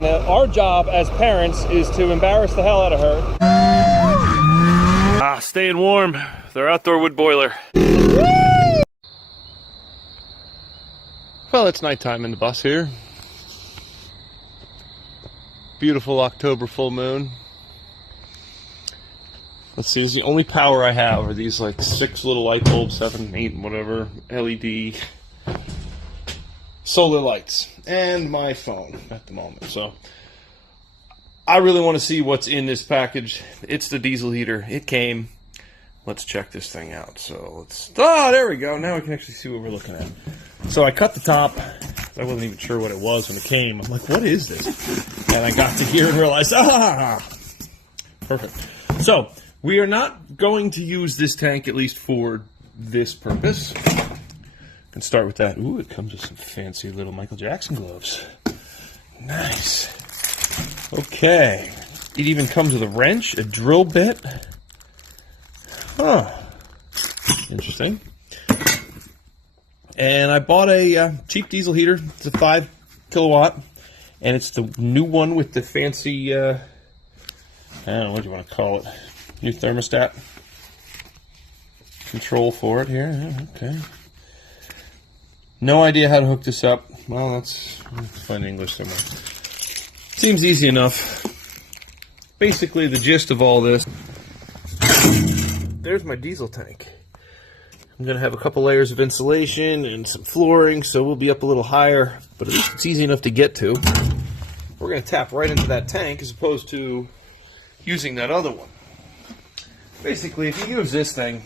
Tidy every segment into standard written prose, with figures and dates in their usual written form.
Now, our job as parents is to embarrass the hell out of her. Staying warm. Their outdoor wood boiler. Well, it's nighttime in the bus here. Beautiful October full moon. Let's see, the only power I have are these like 6 little light bulbs, 7, 8, whatever, LED solar lights, and my phone at the moment. So I really want to see what's in this package. It's the diesel heater. It came. Let's check this thing out. So let's, there we go. Now we can actually see what we're looking at. So I cut the top. I wasn't even sure what it was when it came. I'm like, what is this? And I got to here and realized, perfect. So we are not going to use this tank, at least for this purpose. Can start with that. Ooh, it comes with some fancy little Michael Jackson gloves. Nice. Okay. It even comes with a wrench, a drill bit. Huh. Interesting. And I bought a cheap diesel heater. It's a 5 kilowatt. And it's the new one with the fancy, I don't know, what do you want to call it? New thermostat control for it here. Yeah, okay. No idea how to hook this up. Well, let's find English somewhere. Seems easy enough. Basically, the gist of all this. There's my diesel tank. I'm going to have a couple layers of insulation and some flooring, so we'll be up a little higher, but at least it's easy enough to get to. We're going to tap right into that tank as opposed to using that other one. Basically, if you use this thing,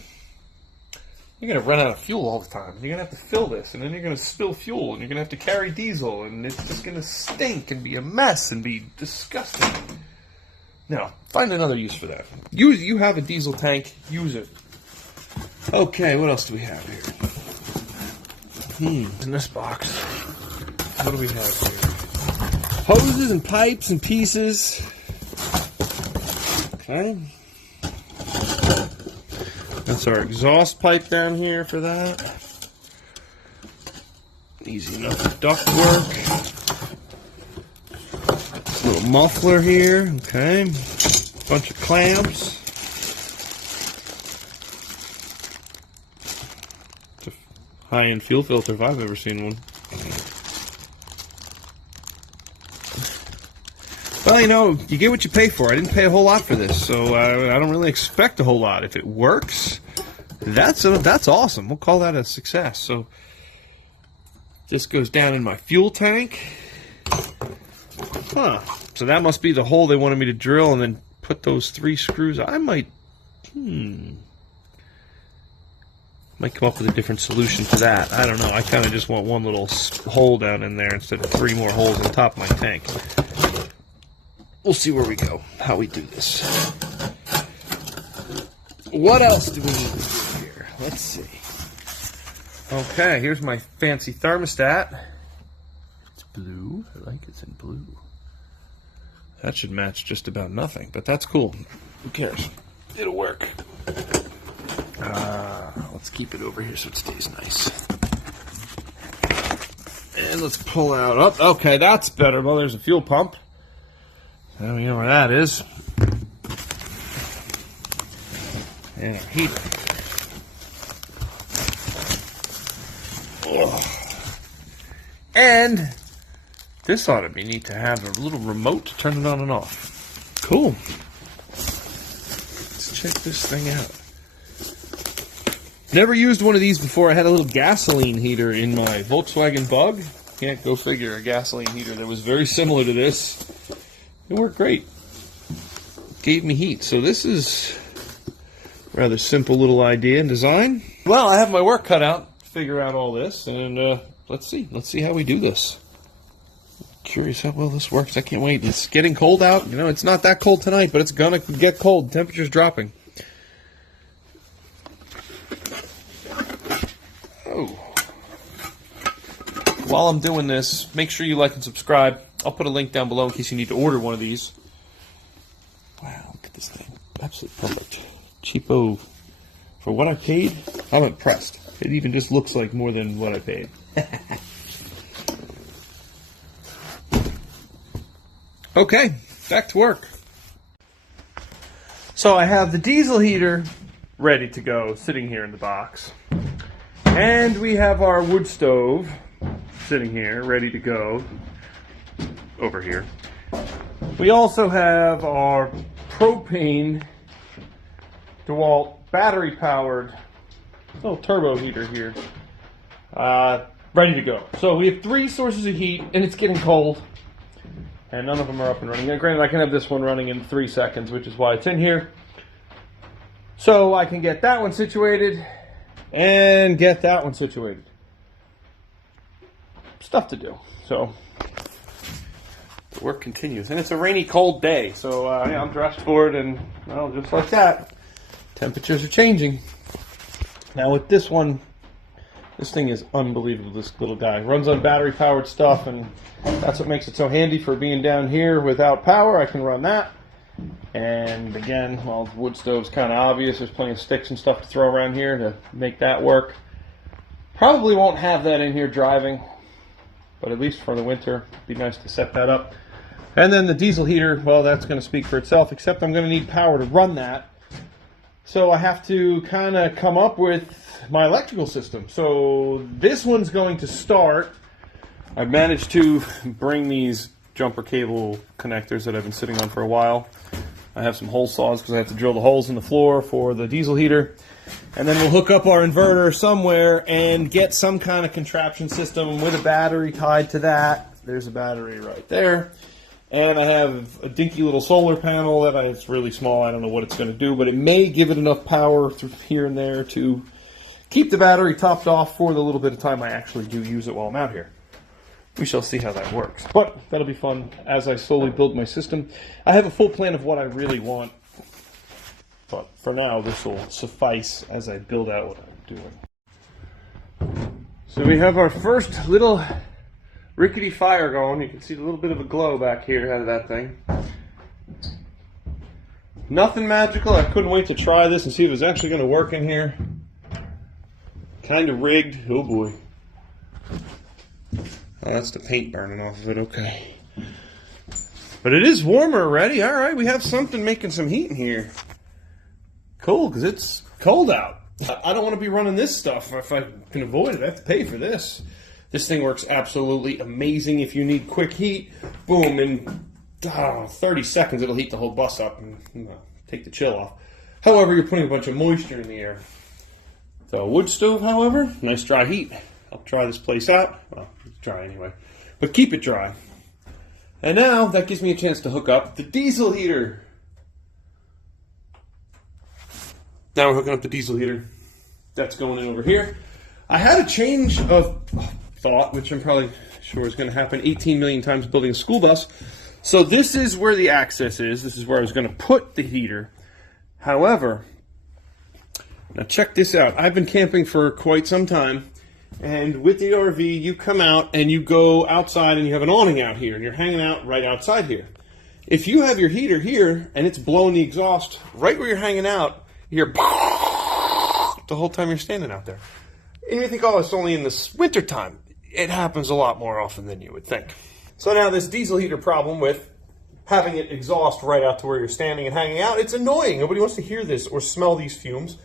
you're going to run out of fuel all the time. You're going to have to fill this, and then you're going to spill fuel, and you're going to have to carry diesel, and it's just going to stink and be a mess and be disgusting. Now, find another use for that. You have a diesel tank, use it. Okay, what else do we have here? In this box, what do we have here? Hoses and pipes and pieces. Okay. That's our exhaust pipe down here for that. Easy enough duct work. Little muffler here, okay. Bunch of clamps. It's a high-end fuel filter if I've ever seen one. Well, you know, you get what you pay for. I didn't pay a whole lot for this, so I don't really expect a whole lot. If it works, that's awesome. We'll call that a success. So this goes down in my fuel tank. Huh. So that must be the hole they wanted me to drill and then put those 3 screws. I might come up with a different solution to that. I don't know. I kind of just want one little hole down in there instead of 3 more holes on top of my tank. We'll see where we go, how we do this. What else do we need to do here? Let's see. Okay, here's my fancy thermostat. It's blue. I like it's in blue. That should match just about nothing, but that's cool. Who cares? It'll work. Let's keep it over here so it stays nice. And let's pull out. Oh, okay, that's better. Well, there's a fuel pump. Now we know where that is. And a heater. Oh. And this ought to be neat to have a little remote to turn it on and off. Cool. Let's check this thing out. Never used one of these before. I had a little gasoline heater in my Volkswagen Bug. Can't go figure, a gasoline heater that was very similar to this. It worked great. Gave me heat. So this is a rather simple little idea and design. Well, I have my work cut out to figure out all this, and let's see. Let's see how we do this. Curious how well this works. I can't wait. It's getting cold out. You know, it's not that cold tonight, but it's gonna get cold. Temperature's dropping. Oh. While I'm doing this, make sure you like and subscribe. I'll put a link down below in case you need to order one of these. Wow, look at this thing. Absolutely perfect. Cheapo. For what I paid, I'm impressed. It even just looks like more than what I paid. Okay, back to work. So I have the diesel heater ready to go, sitting here in the box. And we have our wood stove sitting here, ready to go, over here. We also have our propane DeWalt battery-powered little turbo heater here, ready to go. So we have 3 sources of heat, and it's getting cold. And none of them are up and running. Now, granted, I can have this one running in 3 seconds, which is why it's in here. So I can get that one situated and get that one situated. Stuff to do. So the work continues. And it's a rainy, cold day. So yeah, I'm dressed for it, and well, just like that, temperatures are changing. Now with this one, this thing is unbelievable, this little guy. Runs on battery-powered stuff, and that's what makes it so handy for being down here without power. I can run that. And again, well, the wood stove's kind of obvious. There's plenty of sticks and stuff to throw around here to make that work. Probably won't have that in here driving, but at least for the winter, it'd be nice to set that up. And then the diesel heater, well, that's going to speak for itself, except I'm going to need power to run that. So I have to kind of come up with my electrical system. So this one's going to start. I've managed to bring these jumper cable connectors that I've been sitting on for a while. I have some hole saws because I have to drill the holes in the floor for the diesel heater. And then we'll hook up our inverter somewhere and get some kind of contraption system with a battery tied to that. There's a battery right there. And I have a dinky little solar panel that it's really small. I don't know what it's going to do, but it may give it enough power through here and there to keep the battery topped off for the little bit of time I actually do use it while I'm out here. We shall see how that works. But that'll be fun as I slowly build my system. I have a full plan of what I really want, but for now this will suffice as I build out what I'm doing. So we have our first little rickety fire going. You can see a little bit of a glow back here out of that thing. Nothing magical. I couldn't wait to try this and see if it was actually going to work in here. Kind of rigged. Oh boy. Oh, that's the paint burning off of it. Okay. But it is warmer already. All right, we have something making some heat in here. Cool, because it's cold out. I don't want to be running this stuff. If I can avoid it, I have to pay for this. This thing works absolutely amazing. If you need quick heat, boom, in 30 seconds it'll heat the whole bus up and take the chill off. However, you're putting a bunch of moisture in the air. The wood stove, however, nice dry heat. I'll try this place out. Well, it's dry anyway, but keep it dry. And now that gives me a chance to hook up the diesel heater. Now we're hooking up the diesel heater. That's going in over here. I had a change of thought, which I'm probably sure is going to happen 18 million times building a school bus. So this is where the access is. This is where I was going to put the heater. However, now check this out. I've been camping for quite some time, and with the RV, you come out and you go outside and you have an awning out here, and you're hanging out right outside here. If you have your heater here and it's blowing the exhaust right where you're hanging out, you hear the whole time you're standing out there. And you think, oh, it's only in the wintertime. It happens a lot more often than you would think. So now this diesel heater problem with having it exhaust right out to where you're standing and hanging out, it's annoying. Nobody wants to hear this or smell these fumes.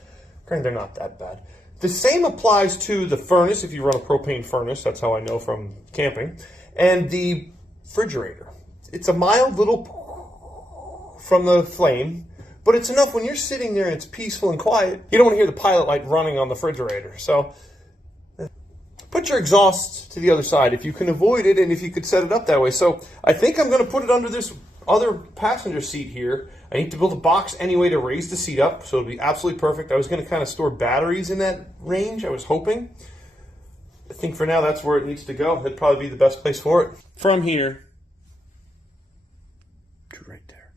Granted, they're not that bad. The same applies to the furnace, if you run a propane furnace, that's how I know from camping, and the refrigerator. It's a mild little from the flame, but it's enough when you're sitting there and it's peaceful and quiet, you don't want to hear the pilot light running on the refrigerator. So put your exhaust to the other side if you can avoid it and if you could set it up that way. So I think I'm going to put it under this other passenger seat here. I need to build a box anyway to raise the seat up, so it'll be absolutely perfect. I was going to kind of store batteries in that range, I was hoping. I think for now that's where it needs to go. That'd probably be the best place for it. From here to right there.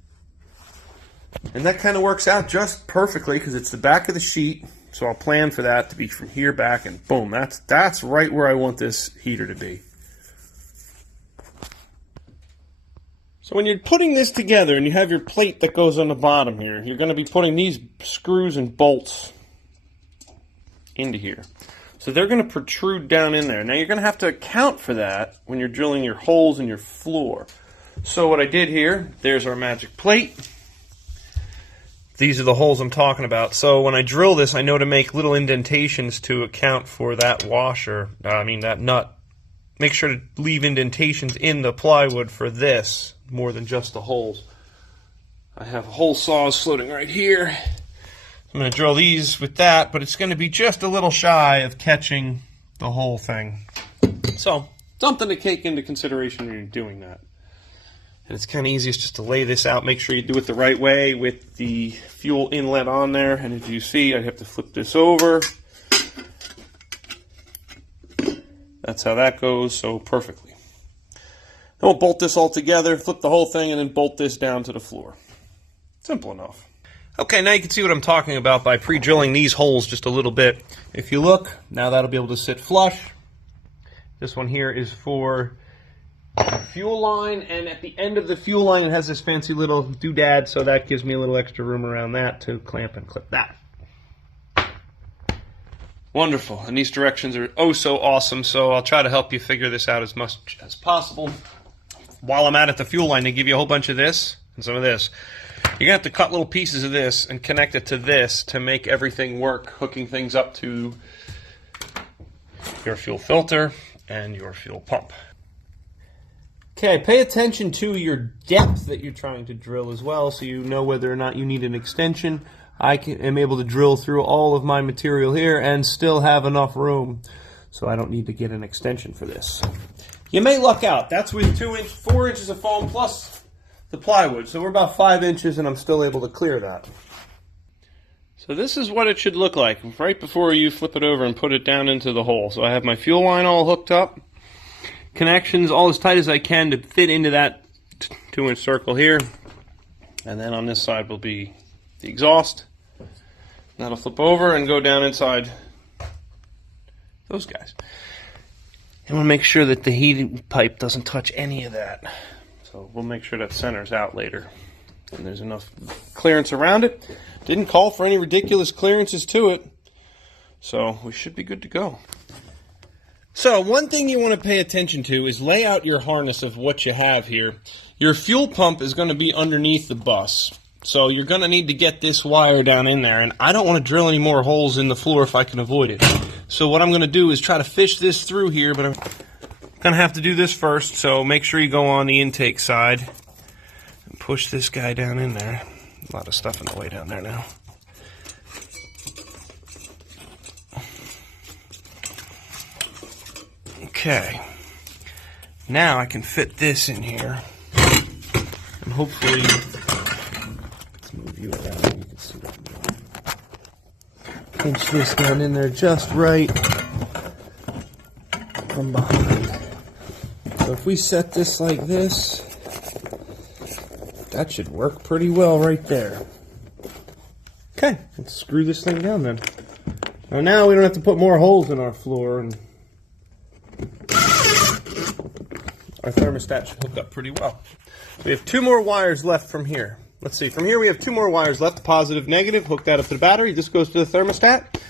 And that kind of works out just perfectly because it's the back of the sheet. So I'll plan for that to be from here back, and boom, that's right where I want this heater to be. So when you're putting this together and you have your plate that goes on the bottom here, you're going to be putting these screws and bolts into here. So they're going to protrude down in there. Now you're going to have to account for that when you're drilling your holes in your floor. So what I did here, there's our magic plate. These are the holes I'm talking about. So when I drill this, I know to make little indentations to account for that washer, that nut. Make sure to leave indentations in the plywood for this, more than just the holes. I have hole saws floating right here. I'm going to drill these with that, but it's going to be just a little shy of catching the whole thing. So, something to take into consideration when you're doing that. And it's kind of easiest just to lay this out. Make sure you do it the right way with the fuel inlet on there. And as you see, I have to flip this over. That's how that goes, so perfectly. Then we'll bolt this all together, flip the whole thing, and then bolt this down to the floor. Simple enough. Okay, now you can see what I'm talking about by pre-drilling these holes just a little bit. If you look, now that'll be able to sit flush. This one here is for fuel line, and at the end of the fuel line it has this fancy little doodad, so that gives me a little extra room around that to clamp and clip that. Wonderful, and these directions are oh so awesome, so I'll try to help you figure this out as much as possible. While I'm at the fuel line, they give you a whole bunch of this and some of this. You're going to have to cut little pieces of this and connect it to this to make everything work, hooking things up to your fuel filter and your fuel pump. Okay, pay attention to your depth that you're trying to drill as well, so you know whether or not you need an extension. I am able to drill through all of my material here and still have enough room, so I don't need to get an extension for this. You may luck out. That's with 4 inches of foam plus the plywood, so we're about 5 inches and I'm still able to clear that. So this is what it should look like right before you flip it over and put it down into the hole. So I have my fuel line all hooked up. Connections all as tight as I can to fit into that 2-inch circle here. And then on this side will be the exhaust. That'll flip over and go down inside those guys. And we'll make sure that the heating pipe doesn't touch any of that. So we'll make sure that centers out later. And there's enough clearance around it. Didn't call for any ridiculous clearances to it. So we should be good to go. So one thing you want to pay attention to is lay out your harness of what you have here. Your fuel pump is going to be underneath the bus. So you're going to need to get this wire down in there. And I don't want to drill any more holes in the floor if I can avoid it. So what I'm going to do is try to fish this through here. But I'm going to have to do this first. So make sure you go on the intake side and push this guy down in there. A lot of stuff in the way down there now. Okay, now I can fit this in here, and hopefully, let's move you around so you can see what I'm doing. Pinch this down in there just right from behind. So if we set this like this, that should work pretty well right there. Okay, let's screw this thing down then. Now we don't have to put more holes in our floor, and our thermostat should hook up pretty well. We have 2 more wires left from here. Let's see, from here we have 2 more wires left, positive, negative. Hook that up to the battery. This goes to the thermostat.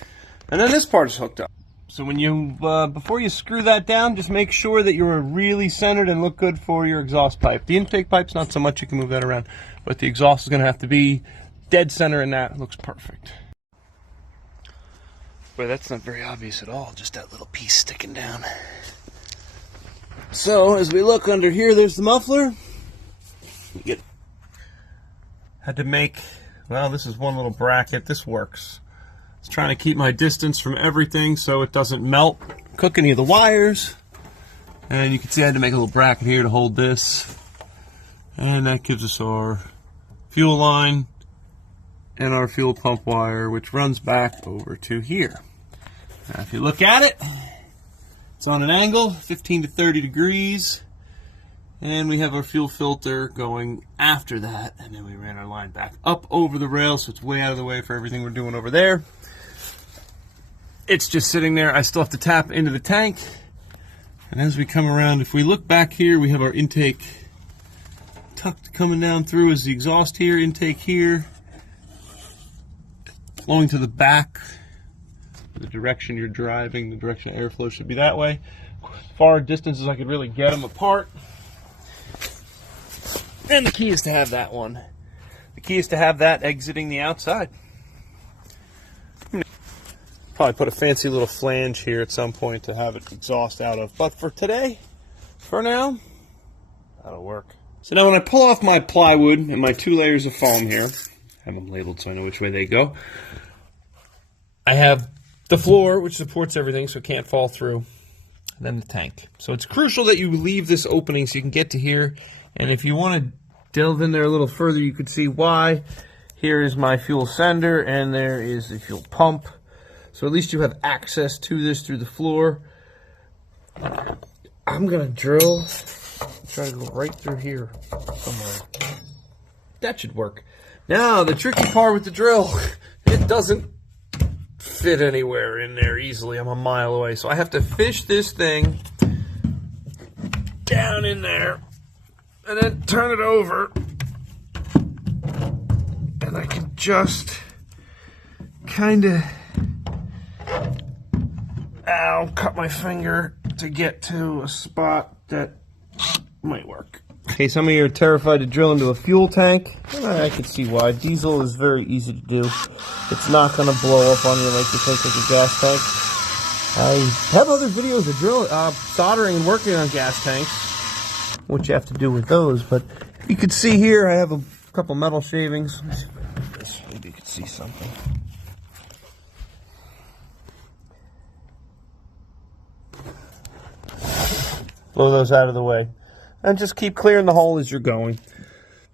And then this part is hooked up. So when you, before you screw that down, just make sure that you're really centered and look good for your exhaust pipe. The intake pipe's not so much, you can move that around. But the exhaust is going to have to be dead center, and that looks perfect. Boy, that's not very obvious at all, just that little piece sticking down. So, as we look under here, there's the muffler. Had to make, well, this is one little bracket. This works. I was trying to keep my distance from everything so it doesn't melt, cook any of the wires. And you can see I had to make a little bracket here to hold this. And that gives us our fuel line and our fuel pump wire, which runs back over to here. Now, if you look at it, it's on an angle, 15 to 30 degrees, and we have our fuel filter going after that, and then we ran our line back up over the rail, so it's way out of the way for everything we're doing over there. It's just sitting there. I still have to tap into the tank, and as we come around, if we look back here, we have our intake tucked coming down through as the exhaust here, intake here, flowing to the back For the direction you're driving, the direction of airflow should be that way. Far distances I could really get them apart. And the key is to have that one. The key is to have that exiting the outside. Probably put a fancy little flange here at some point to have it exhaust out of. But for today, for now, that'll work. So now when I pull off my plywood and my 2 layers of foam here, I have them labeled so I know which way they go. I have the floor, which supports everything so it can't fall through. And then the tank. So it's crucial that you leave this opening so you can get to here. And if you want to delve in there a little further, you can see why. Here is my fuel sender, and there is the fuel pump. So at least you have access to this through the floor. I'm going to drill, try to go right through here somewhere. That should work. Now, the tricky part with the drill, it doesn't fit anywhere in there easily. I'm a mile away. So I have to fish this thing down in there and then turn it over. And I can just kind of cut my finger to get to a spot that might work. Okay, some of you are terrified to drill into a fuel tank. I can see why. Diesel is very easy to do. It's not going to blow up on you like you think with a gas tank. I have other videos of soldering and working on gas tanks, what you have to do with those. But you can see here I have a couple metal shavings. Maybe you can see something. Blow those out of the way. And just keep clearing the hole as you're going.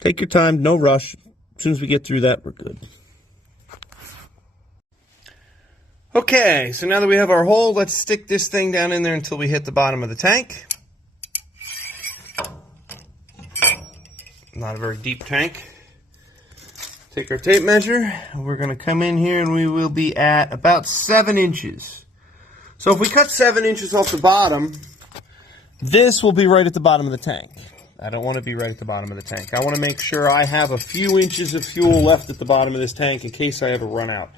Take your time, no rush. As soon as we get through that, we're good. Okay, so now that we have our hole, let's stick this thing down in there until we hit the bottom of the tank. Not a very deep tank. Take our tape measure. We're going to come in here and we will be at about 7 inches. So if we cut 7 inches off the bottom, this will be right at the bottom of the tank. I don't want to be right at the bottom of the tank. I want to make sure I have a few inches of fuel left at the bottom of this tank in case I ever run out.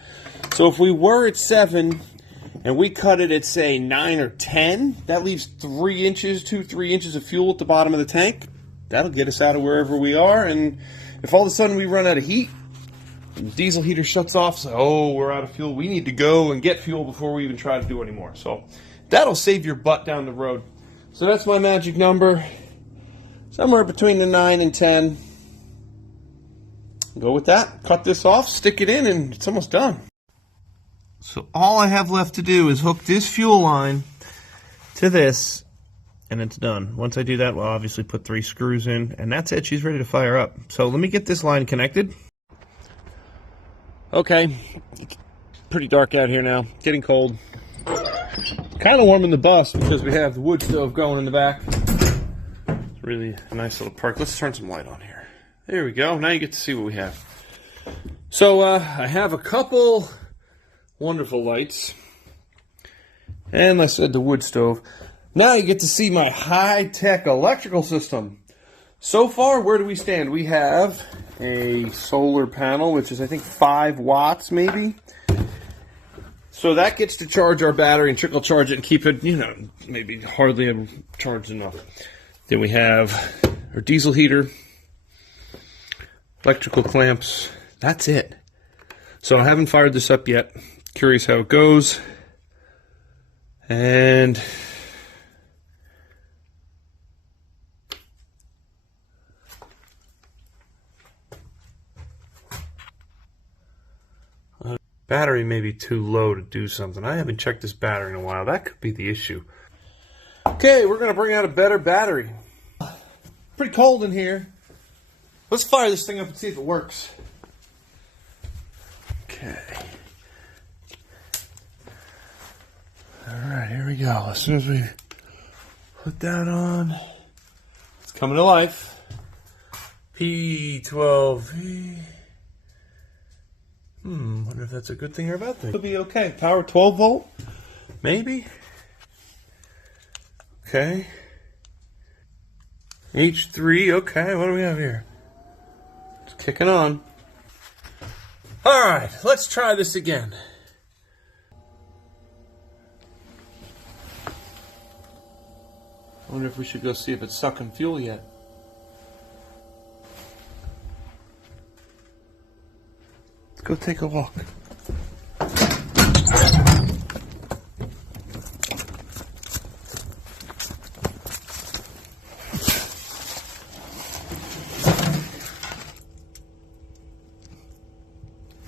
So if we were at 7 and we cut it at, say, 9 or 10, that leaves 3 inches, 2-3 inches of fuel at the bottom of the tank. That'll get us out of wherever we are. And if all of a sudden we run out of heat, and the diesel heater shuts off, so, oh, we're out of fuel, we need to go and get fuel before we even try to do any more. So that'll save your butt down the road. So that's my magic number, somewhere between the 9 and 10. Go with that, cut this off, stick it in, and it's almost done. So all I have left to do is hook this fuel line to this, and it's done. Once I do that, we'll obviously put 3 screws in, and that's it. She's ready to fire up. So let me get this line connected. Okay, it's pretty dark out here now, getting cold. Kind of warm in the bus because we have the wood stove going in the back. It's really a nice little perk. Let's turn some light on here. There we go. Now you get to see what we have. So I have a couple wonderful lights. And like I said, the wood stove. Now you get to see my high-tech electrical system. So far, where do we stand? We have a solar panel, which is I think 5 watts maybe. So that gets to charge our battery and trickle charge it and keep it, you know, maybe hardly charged enough. Then we have our diesel heater, electrical clamps. That's it. So I haven't fired this up yet. Curious how it goes. And battery may be too low to do something. I haven't checked this battery in a while. That could be the issue. Okay, we're going to bring out a better battery. Pretty cold in here. Let's fire this thing up and see if it works. Okay. Alright, here we go. As soon as we put that on, it's coming to life. P12V. Wonder if that's a good thing or a bad thing. It'll be okay. Power 12 volt? Maybe? Okay. H3, okay, what do we have here? It's kicking on. Alright, let's try this again. I wonder if we should go see if it's sucking fuel yet. Let's go take a look.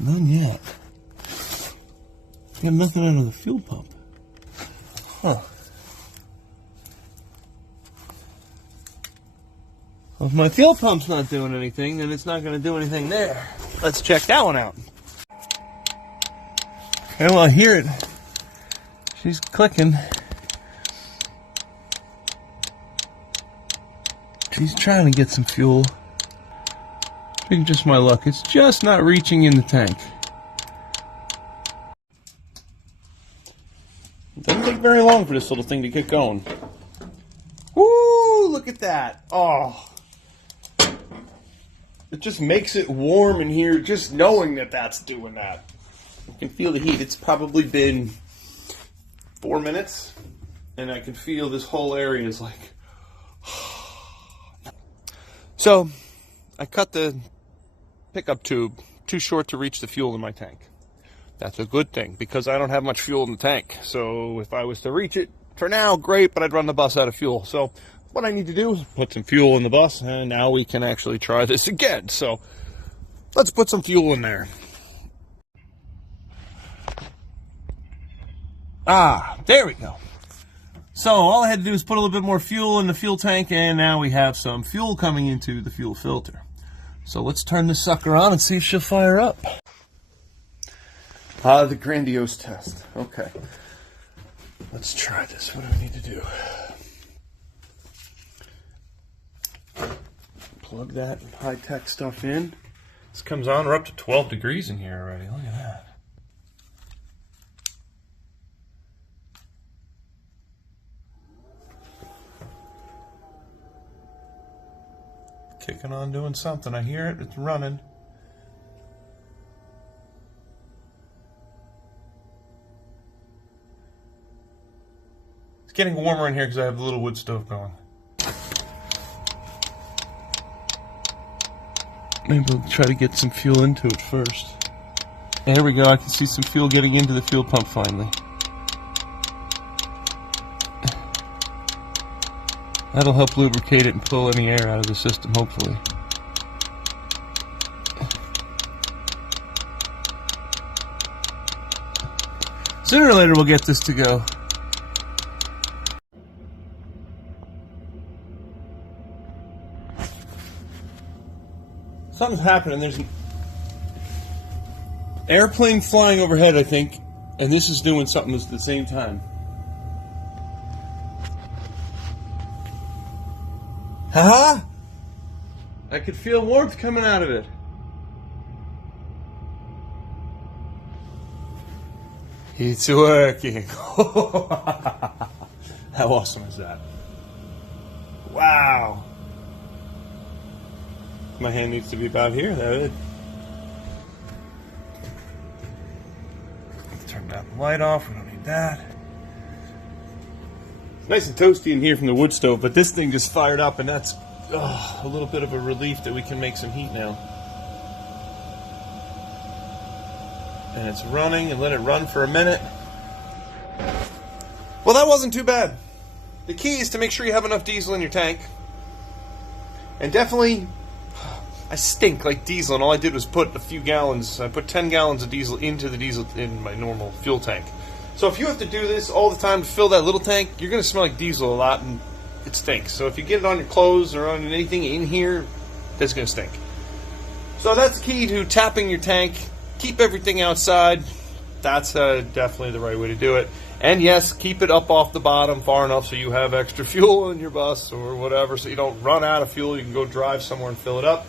None yet. Got nothing out of the fuel pump. Huh. Well, if my fuel pump's not doing anything, then it's not going to do anything there. Let's check that one out. Okay, well, I hear it. She's clicking. She's trying to get some fuel. I think just my luck. It's just not reaching in the tank. It doesn't take very long for this little thing to get going. Woo! Look at that. Oh. It just makes it warm in here just knowing that that's doing that. You can feel the heat. It's probably been 4 minutes, and I can feel this whole area is like... So, I cut the pickup tube too short to reach the fuel in my tank. That's a good thing, because I don't have much fuel in the tank. So if I was to reach it, for now, great, but I'd run the bus out of fuel. So what I need to do is put some fuel in the bus, and now we can actually try this again. So let's put some fuel in there. There we go. So all I had to do is put a little bit more fuel in the fuel tank, and now we have some fuel coming into the fuel filter. So let's turn this sucker on and see if she'll fire up. The grandiose test. Okay. Let's try this. What do we need to do? Plug that high-tech stuff in. This comes on. We're up to 12 degrees in here already. Look at that. Kicking on, doing something. I hear it. It's running. It's getting warmer in here because I have the little wood stove going. Maybe we'll try to get some fuel into it first. There we go. I can see some fuel getting into the fuel pump finally. That'll help lubricate it and pull any air out of the system, hopefully. Sooner or later we'll get this to go. Something's happening. There's an airplane flying overhead, I think, and this is doing something at the same time. Haha! I could feel warmth coming out of it. It's working. How awesome is that? Wow. My hand needs to be about here. That is. Turn that light off. We don't need that. It's nice and toasty in here from the wood stove, but this thing just fired up, and that's a little bit of a relief that we can make some heat now. And it's running, and let it run for a minute. Well, that wasn't too bad. The key is to make sure you have enough diesel in your tank. And definitely, I stink like diesel, and all I did was put a few gallons. I put 10 gallons of diesel into the diesel in my normal fuel tank. So if you have to do this all the time to fill that little tank, you're going to smell like diesel a lot, and it stinks. So if you get it on your clothes or on anything in here, that's going to stink. So that's the key to tapping your tank. Keep everything outside. That's definitely the right way to do it. And yes, keep it up off the bottom far enough so you have extra fuel in your bus or whatever, so you don't run out of fuel. You can go drive somewhere and fill it up.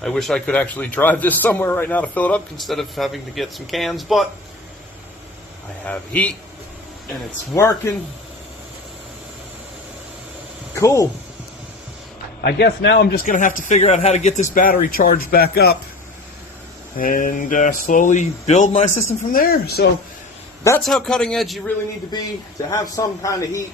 I wish I could actually drive this somewhere right now to fill it up instead of having to get some cans, but I have heat and it's working. Cool. I guess now I'm just going to have to figure out how to get this battery charged back up and slowly build my system from there. So that's how cutting edge you really need to be to have some kind of heat.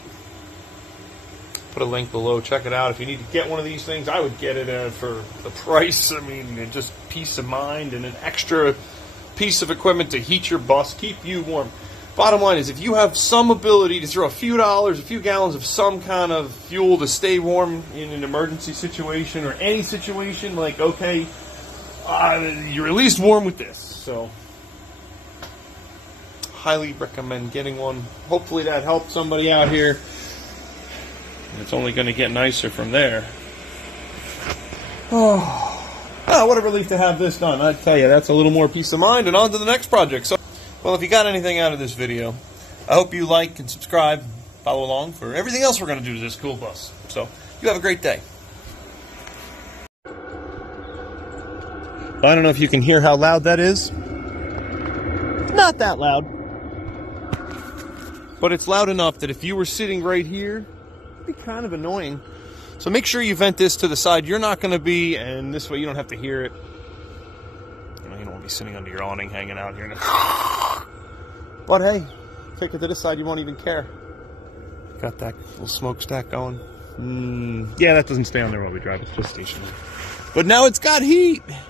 put a link below. Check it out. If you need to get one of these things, I would get it for the price. I mean, just peace of mind and an extra piece of equipment to heat your bus, keep you warm. Bottom line is, if you have some ability to throw a few dollars, a few gallons of some kind of fuel to stay warm in an emergency situation or any situation, like, okay, you're at least warm with this. So, highly recommend getting one. Hopefully that helped somebody out here. It's only going to get nicer from there. Oh, what a relief to have this done. I tell you, that's a little more peace of mind, and on to the next project. So, well, if you got anything out of this video, I hope you like and subscribe, follow along for everything else we're going to do to this cool bus. So, you have a great day. I don't know if you can hear how loud that is. Not that loud. But it's loud enough that if you were sitting right here, it'd be kind of annoying. So make sure you vent this to the side you're not going to be, and this way you don't have to hear it. You don't want to be sitting under your awning hanging out here. But hey, take it to this side, you won't even care. Got that little smokestack going. Yeah, that doesn't stay on there while we drive. It's just stationary. But now it's got heat.